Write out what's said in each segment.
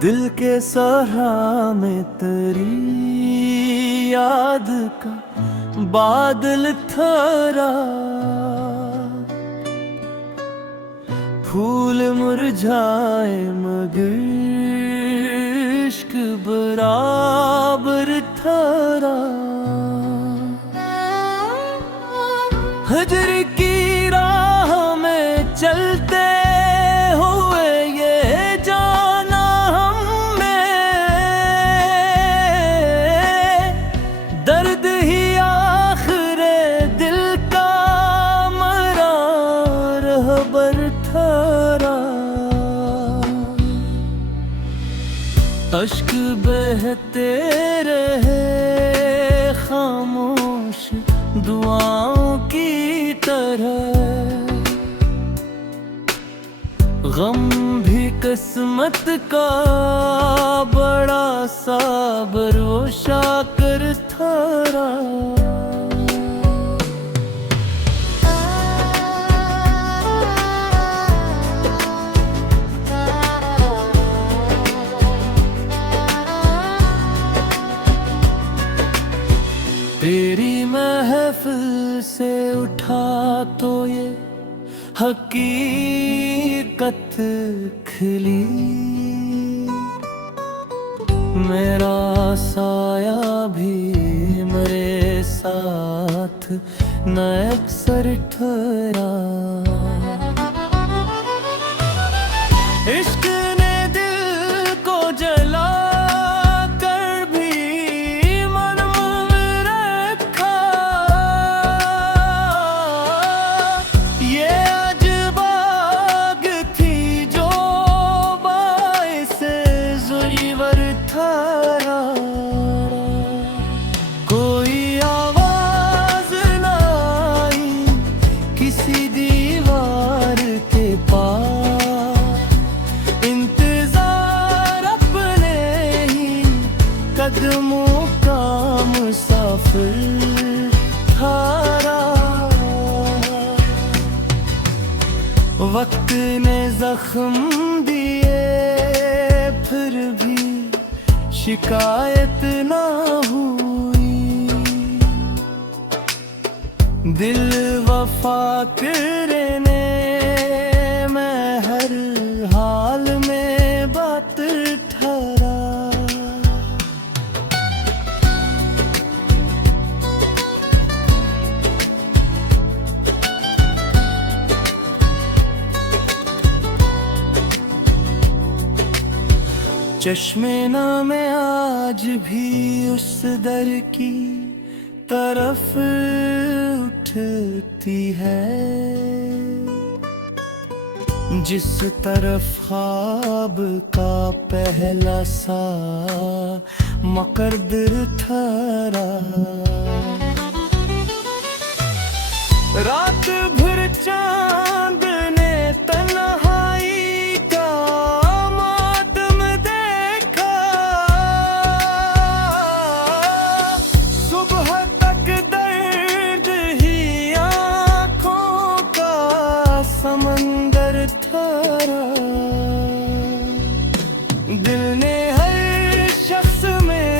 दिल के सहरा में तेरी याद का बादल थरा, फूल मुरझाए मगर इश्क बराबर थरा। हजर की राह में चलते हुए ये जाना हमें, दर्द ही आखिरे दिल का मरा रहबर थरा। अश्क बहते रहे खामोश दुआओं की तरह, गम भी किस्मत का बड़ा साबर वो शाकर थरा। तेरी महफिल से उठा तो ये हकीकत खिली, मेरा साया भी मेरे साथ न अक्सर ठहरा। इश्क ने दिल को जला कर भी मन में रखा, ये अजब आग थी जो बाइसे ज़ुइवर थरा। कोई आवाज न आई किसी दीवार के पार, इंतजार अपने ही कदमों का मुसाफिर थारा। वक्त ने जख्म दिए फिर भी शिकायत ना हुई, दिल वफा करने मैं हर हाल में बात ठहरा। चश्मे नामे आज भी उस दर की तरफ उठती है, जिस तरफ ख्वाब का पहला सा मकरदर थरा। रात भर चांद ने तन्हाई का मातम देखा, सुबह तक दर्द ही आँखों का समंदर थरा। दिल ने हर शख्स में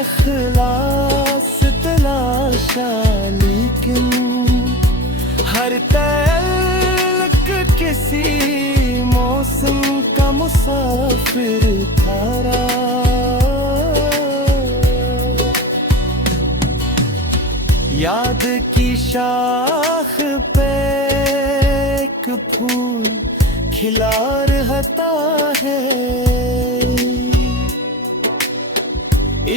इखलास तलाशा, लेकिन हर तअल्लुक किसी मौसम का मुसाफिर थारा। याद की शाख पे एक फूल खिला रहता है,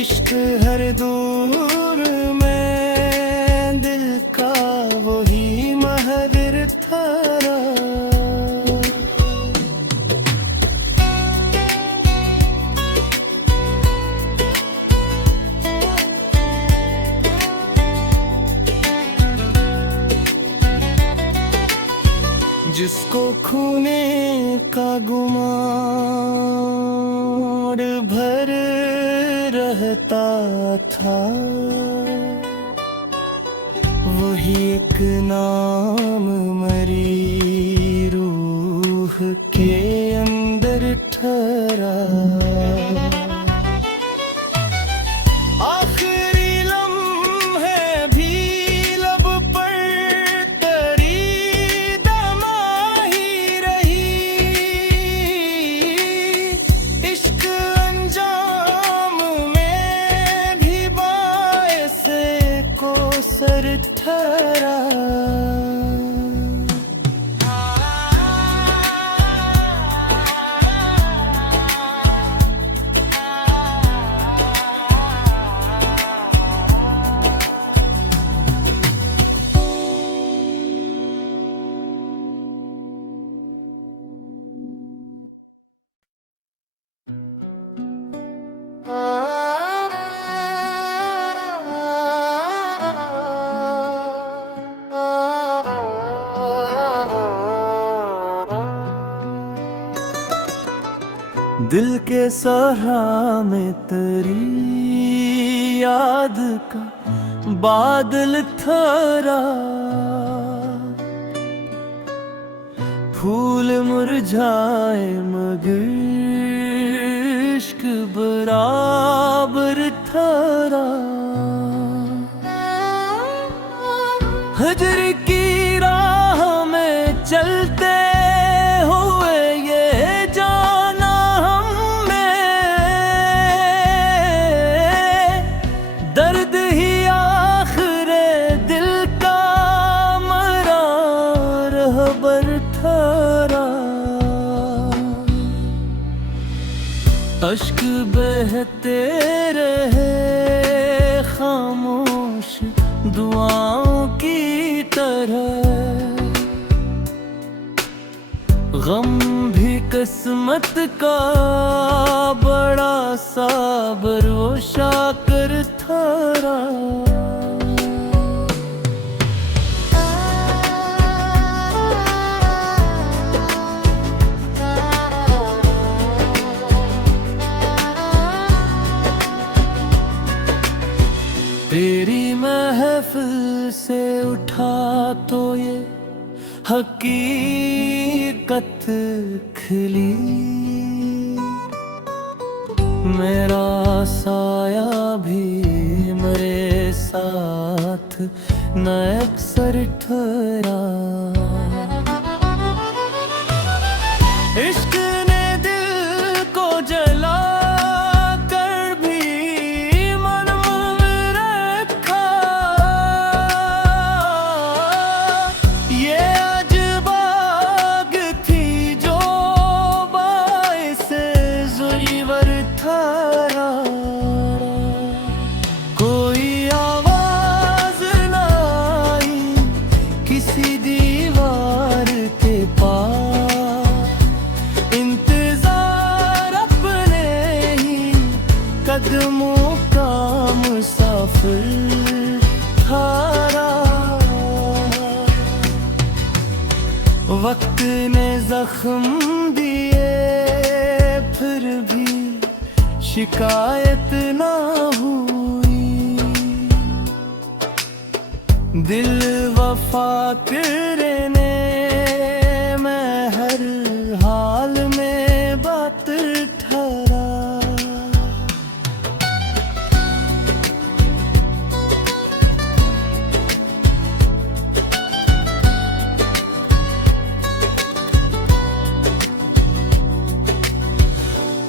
इश्क हर दूर में दिल का वही महर थरा। जिसको खूने का गुमान भर रहता था, वही एक नाम मरी रूह के अंदर ठहरा। ठहरा। दिल के सहारा में तेरी याद का बादल ठहरा। फूल मुरझाए मगर इश्क बराबर ठहरा। हजर की राह में चलते हुए ये जाना हमें, दर्द ही आखिरे दिल का मरा रहबर ठहरा। अश्क बहते रहे खामोश दुआओं की तरह। गम भी किस्मत का बड़ा सा भरोसा कर ठहरा। तेरी महफिल से उठा तो ये हकीकत खिली। मेरा साया भी मेरे साथ न अक्सर ठहरा। इश्क ने दिल को जला कदमों का मुसाफिर ठहरा। वक्त ने जख्म दिए फिर भी शिकायत ना हुई। दिल वफा करने मैं हर हाल में बात ठहरा।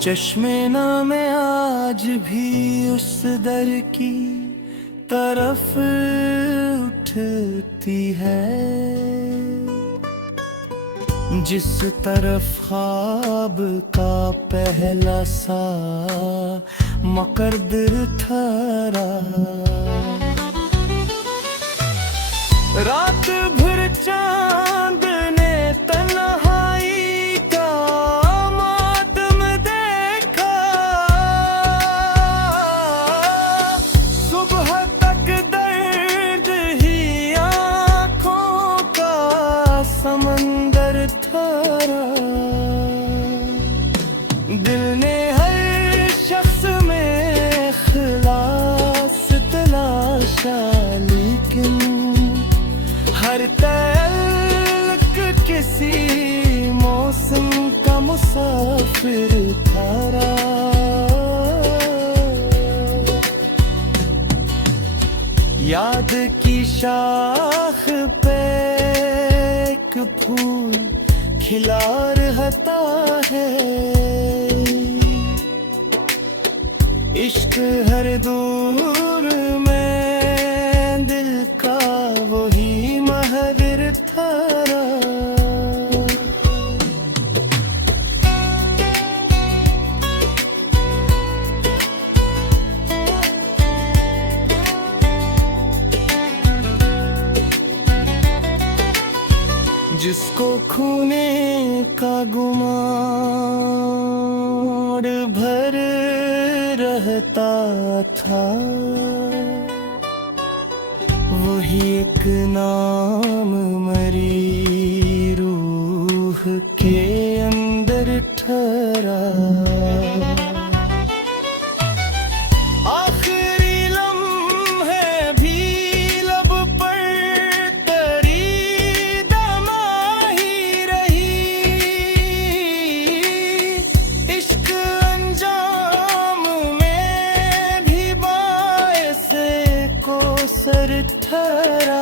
चश्मे ना में आज भी उस दर की तरफ उठती है जिस तरफ ख्वाब का पहला सा मकरदर ठहरा। रात भर चांद ने तन्हाई का मातम देखा। सुबह तक दर्द ही आँखों का समंदर ठहरा। दिल ने हर शख्स में इखलास तलाशा लेकिन हर तल्क किसी मौसम का मुसाफिर ठहरा। याद की शाख पे एक फूल खिला रहता है। इश्क हर दूर में दिल का को खूने का गुमान भर रहता था। वही एक नाम मरी रूह के अंदर ठहरा। आखिरी लम्हे भी लब पर तरी दमाही रही। इश्क अंजाम में भी बायसे को सर ठहरा।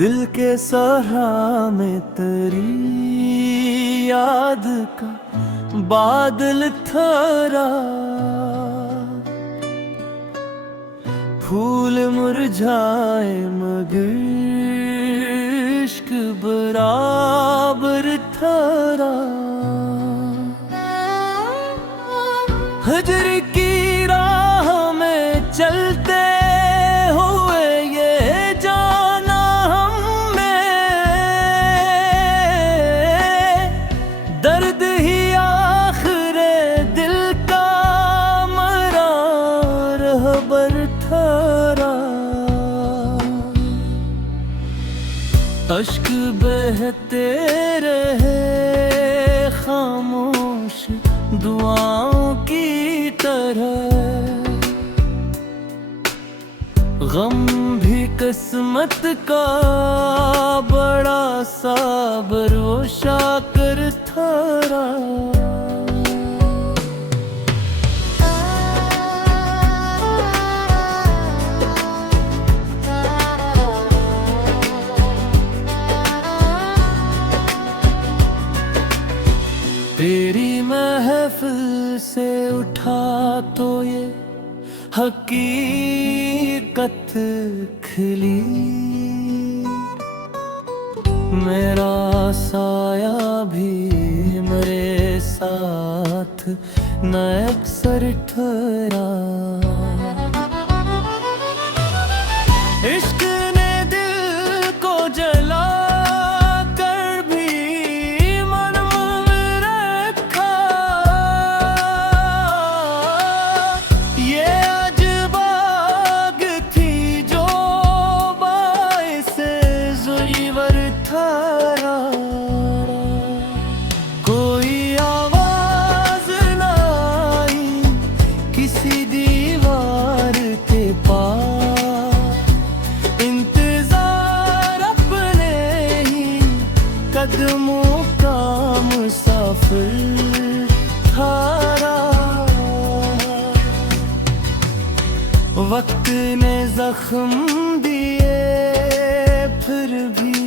दिल के सहरा में तेरी याद का बादल ठहरा। फूल मुरझाए मगर इश्क बराबर ठहरा। हजर की राह में चलते हुए ये जाना हमें, दर्द ही आखिरे दिल का मरा रहबर ठहरा। अश्क बहते रहे खामोश दुआओं की तरह। गम भी किस्मत का बड़ा सा भरोसा कर ठहरा। तेरी महफिल से उठा तो ये हकीकत खिली। मेरा साया भी मेरे साथ न अक्सर ठहरा। इश्क ने दिल को जला कर भी मन में रखा। ये अजब आग थी जो बाइसे ज़ुइवर ठहरा। कोई आवाज न आई किसी दीवार के पास। इंतजार अपने ही कदमों का मुसाफिर ठहरा। वक्त ने जख्म दिए फिर भी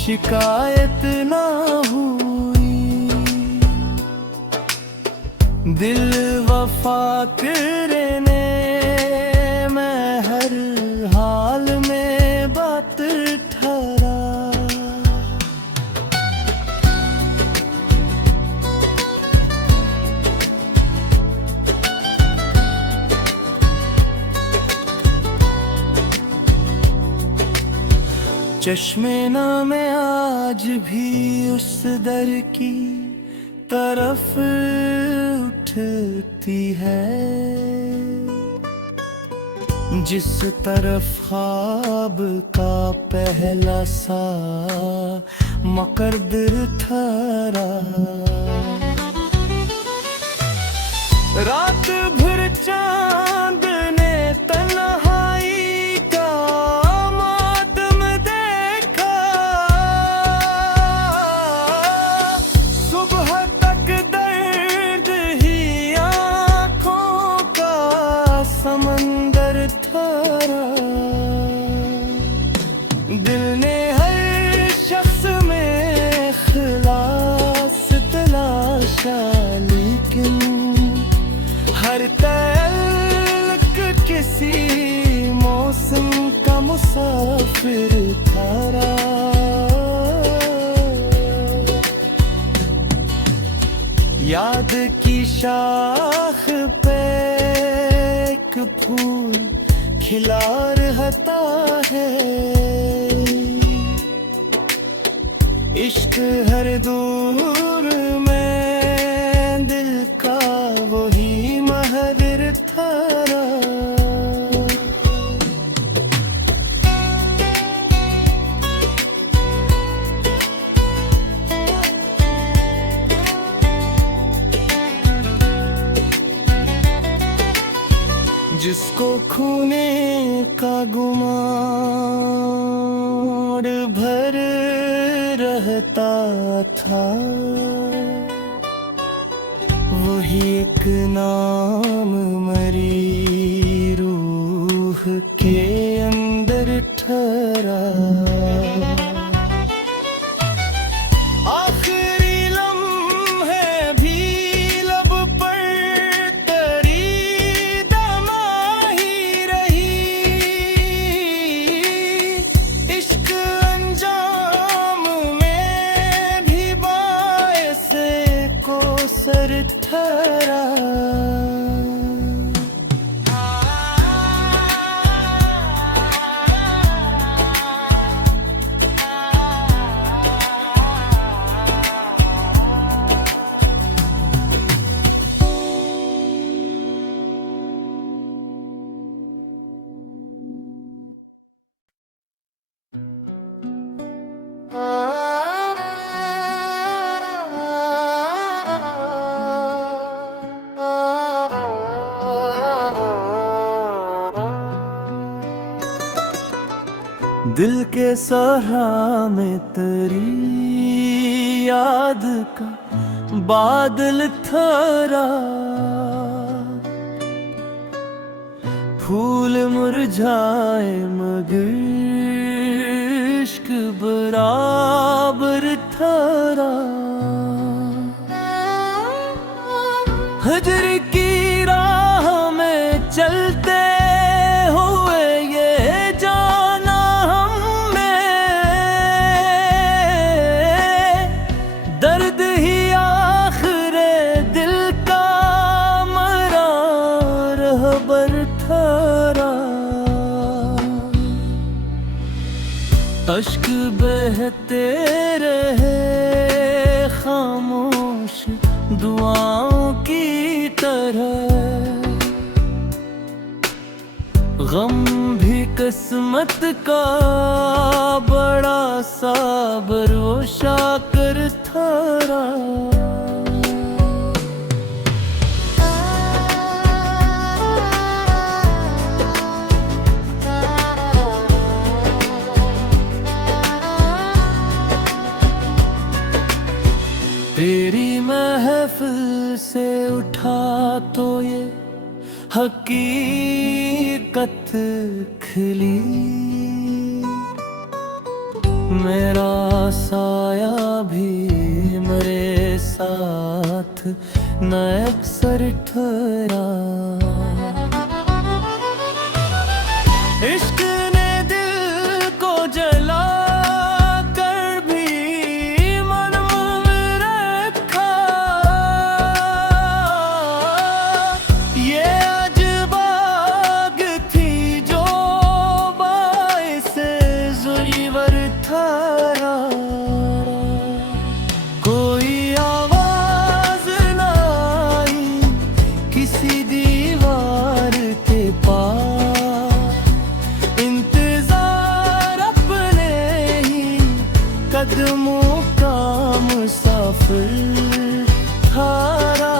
शिकायत ना हुई। दिल वफा करने मैं हर हाल में बात ठहरा। चश्मे में आज भी उस दर की तरफ उठती है जिस तरफ ख्वाब का पहला सा मकरदर ठहरा। रात भर चांद ने तन्हाई का मातम देखा। सुबह तक दर्द ही आँखों का समंदर था। फिर थारा। याद की शाख पे एक फूल खिला रहता है। इश्क हर दूर में दिल का वही महर थारा। जिसको खूने का गुमान भर रहता था, वही एक नाम मरी रूह के अंदर ठहरा। आखिरी लम्हे भी लब पर तेरी दमाही रही। इश्क अंजाम में भी बायसे को सर ठहरा। दिल के सहरा में तेरी याद का बादल थरा। फूल मुरझाए मगर इश्क बराबर थरा। हजर की राह में चलते हुए ये जाना हमने, दर्द ही आखिरे दिल का मरा रहबर थरा। अश्क बहते रहे खामोश दुआओं की तरह। गम भी किस्मत का बड़ा सा भरोसा कर थारा। तेरी महफिल से उठा तो ये हकीकत खिली। मेरा साया भी मेरे साथ न अक्सर ठहरा। इश्क ने दिल को जला कदमों का मुसाफिर थारा।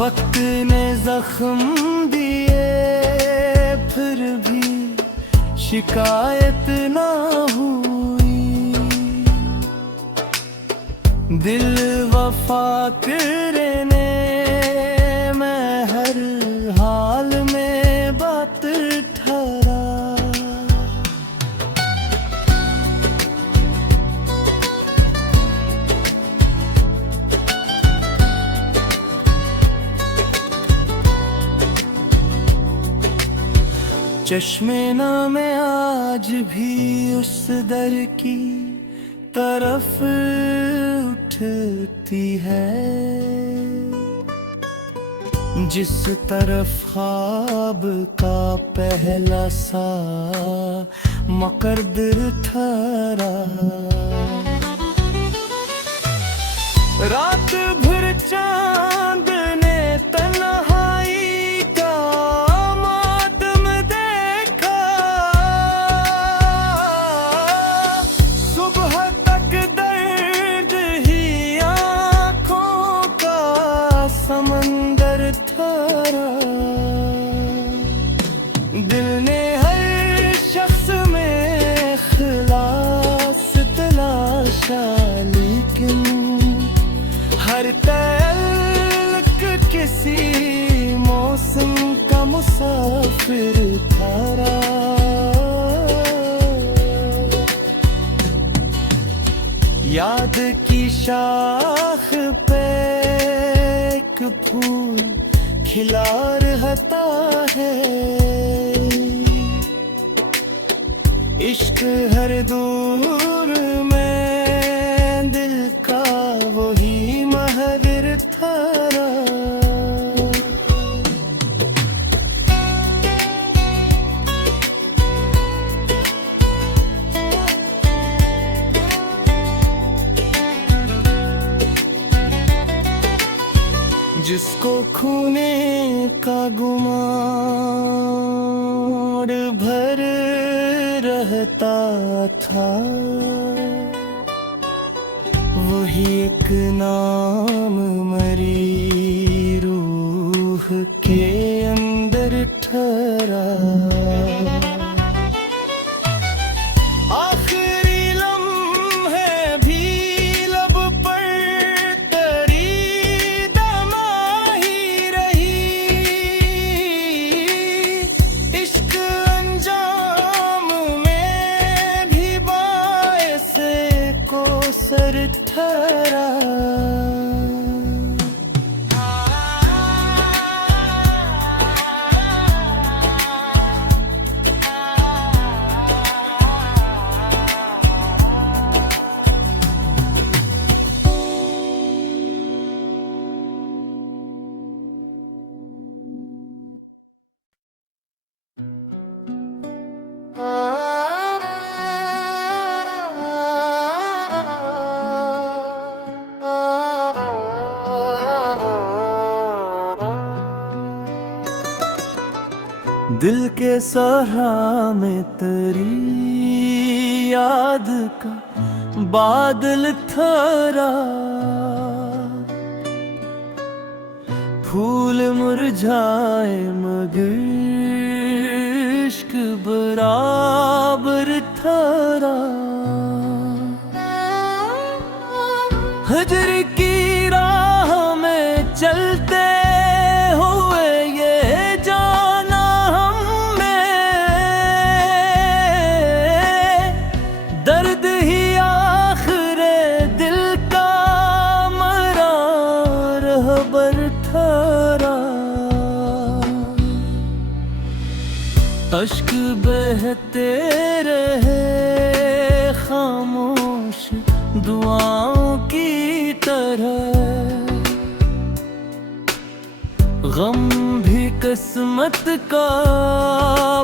वक्त ने जख्म दिए फिर भी शिकायत ना हुई। दिल वफा करने मैं हर हाल में बात ठहरा। चश्मे-ना में आज भी उस दर की तरफ उठती है जिस तरफ ख्वाब का पहला सा मकरदर ठहरा। रात भर चांद ने तन्हाई का मातम देखा, सुबह तक दर्द ही आँखों का समंदर ठहरा। दिल ने हर शख्स में इखलास तलाशा, लेकिन हर तल्क किसी मौसम का मुसाफिर ठहरा। याद की शाख पे एक फूल खिला रहता है, इश्क हर दूर में दिल का वही महर ठहरा। जिसको खूने का गुमान भर रहता था, वही एक नाम मरी रूह के अंदर ठहरा। आखिरी लम्हे भी लब पर तेरी दमाही रही, इश्क अंजाम में भी बायसे को सर ठहरा। दिल के सहरा में तेरी याद का बादल ठहरा। फूल मुरझाए मगर इश्क बराबर ठहरा। हजर की राह में चलते हुए ये जाना हमने, दर्द ही आखिरे दिल का मरा रहबर ठहरा। अश्क बहते रहे खामोश दुआओं की तरह, गम भी किस्मत का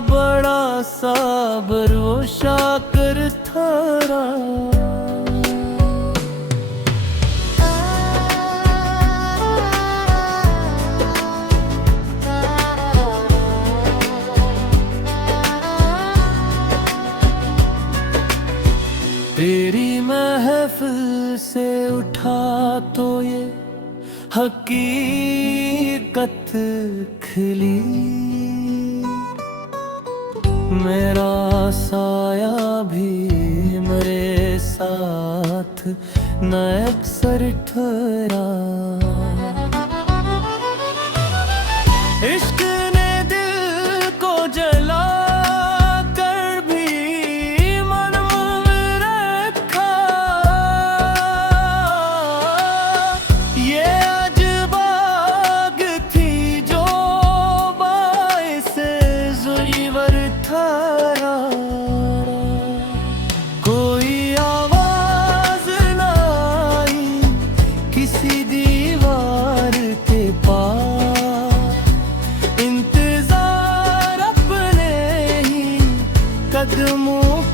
बड़ा साबर वो शाकर ठहरा। तेरी महफिल से उठा तो ये हकीकत खिली, मेरा साया भी मेरे साथ न अक्सर ठहरा। इश्क ने दिल को जला कर भी मन में रखा, ये अजब आग थी जो बाइसे ज़ुईवर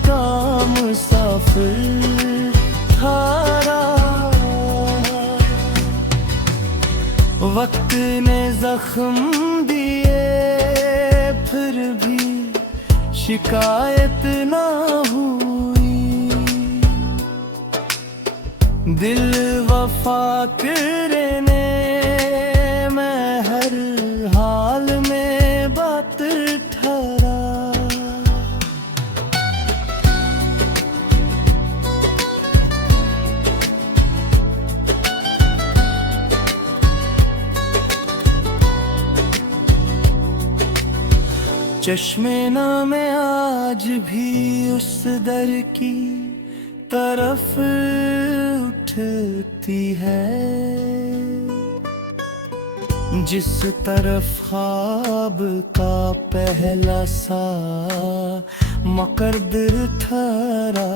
का मुसाफिर थारा। वक्त ने जख्म दिए फिर भी शिकायत ना हुई। दिल वफा करने मैं हर हाल में बातिर ठहरा। चश्मे ना में आज भी उस दर की तरफ उठती है जिस तरफ ख्वाब का पहला सा मकरदर ठहरा।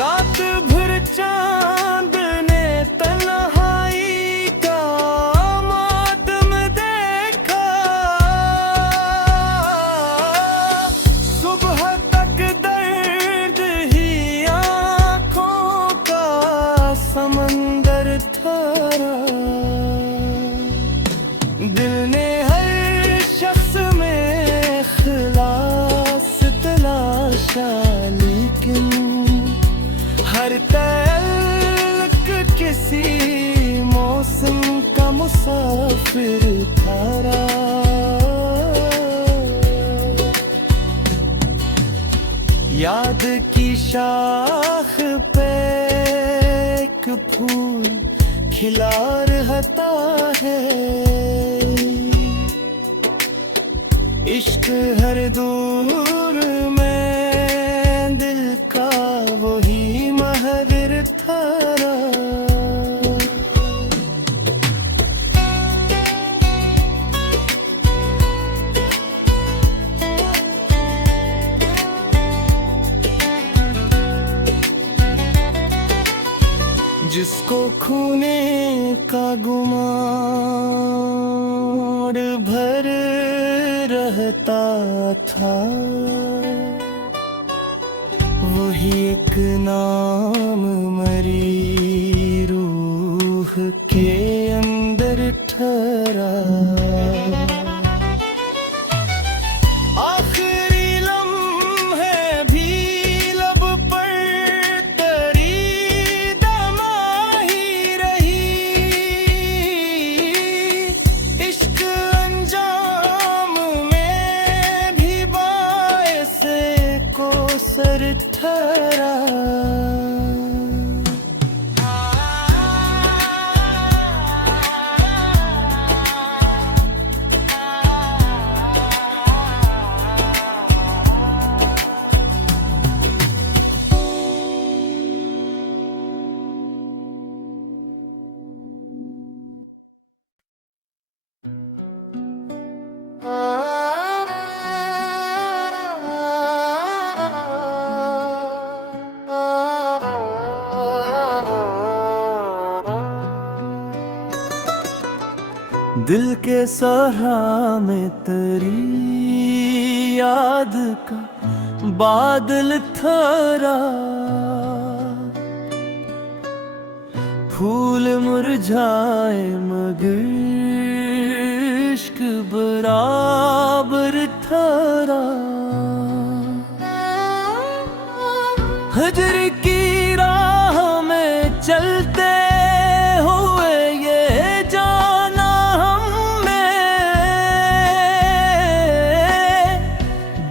रात भर चांद ने तन्हाई का मातम देखा। सुबह तक दर्द ही आँखों का समंदर ठहरा। दिल ने हर शख्स में खिलास तलाशा लेकिन हर तल्क किसी मौसम का मुसाफिर थारा। याद की शाख पे एक फूल खिला रहता है। इश्क हर दूर में दिल का वही महर थारा। जिसको खूने का गुमान भर रहता था वही एक नाम मरी रूह के अंदर ठहरा। आखिरी लम्हे भी लब पर तेरी दमाही रही। इश्क अंजाम में भी बायसे को सर ठहरा। दिल के सहरा में तेरी याद का बादल ठहरा। फूल मुरझाए मगर इश्क बराबर ठहरा। हजर की राह में चलते हुए ये जाना हमने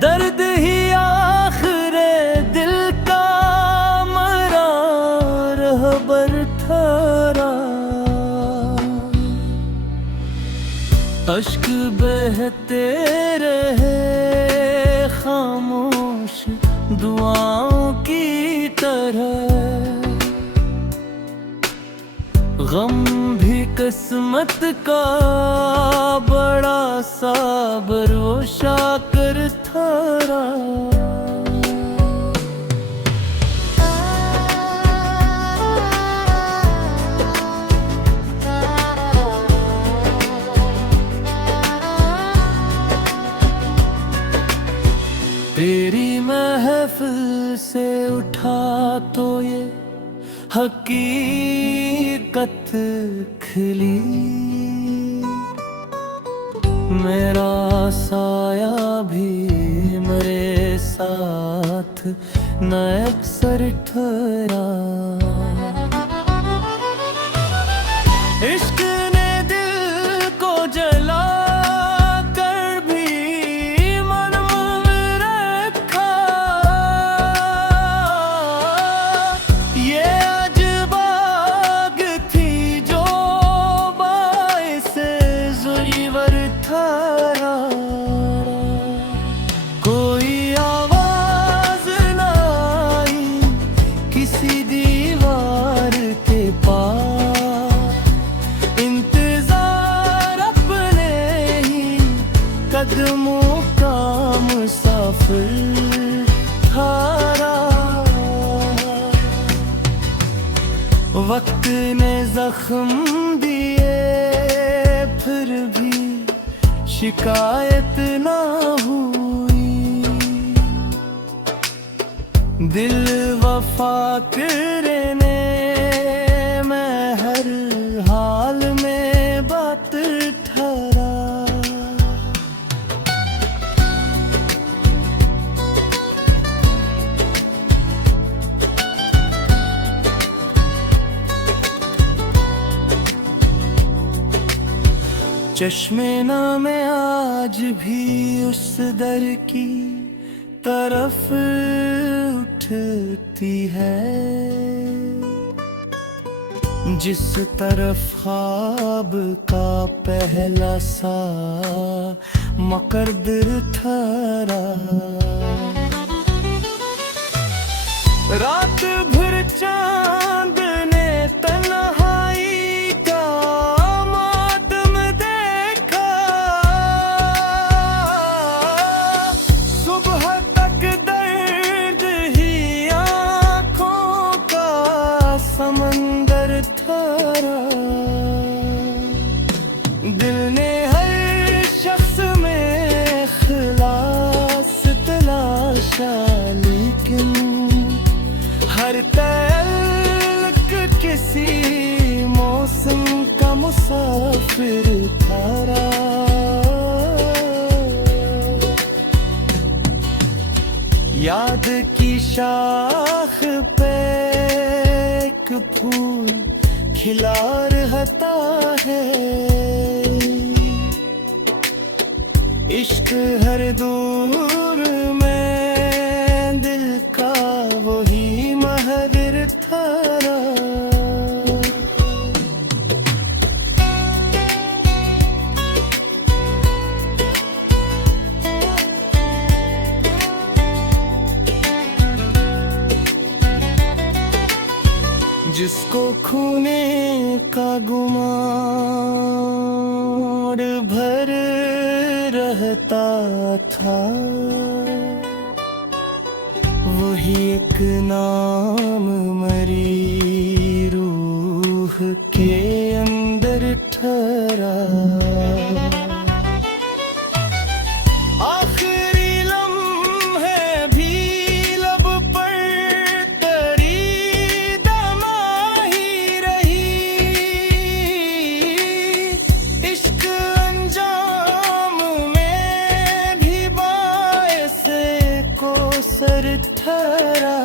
दर्द ही आखिरे दिल का मरा रहबर ठहरा। अश्क बहते रहे खामोश दुआओं की तरह। गम भी किस्मत का बड़ा सा भरोसा कर थारा। तेरी महफिल से उठा तो ये हकीकत खिली, मेरा साया भी मेरे साथ न अक्सर ठहरा। इश्क ने दिल को जला कर भी मन में रखा, ये अजबाग थी जो बाइसे ज़ुरीवर था। कोई आवाज न आई किसी दीवार के पास, इंतजार अपने ही कदमों का मुसाफिर थारा। वक्त ने जख्म दिए फिर भी शिकायत ना हुई, दिल वफा करने मैं हर हाल में बात ठहरा। चश्मे में आज भी उस दर की तरफ उठती है, जिस तरफ ख्वाब का पहला सा मकरदर ठहरा। रात भर चांद ने तन्हाई का मातम देखा, सुबह तक दर्द ही आँखों का समंदर ठहरा। दिल ने हर शख्स में इखलास तलाशा, लेकिन हर तल्क किसी मौसम का मुसाफिर थारा। याद की शाख पे एक फूल खिला रहता है, इश्क हर दूर में दिल का वही महविर थारा। जिसको खूने का गुमान भर रहता था, वही एक नाम मरी रूह के अंदर ठहरा। आखिरी लम्हे भी लब पर तरी दमाही रही, इश्क अंजाम में भी बायसे को सर ठहरा।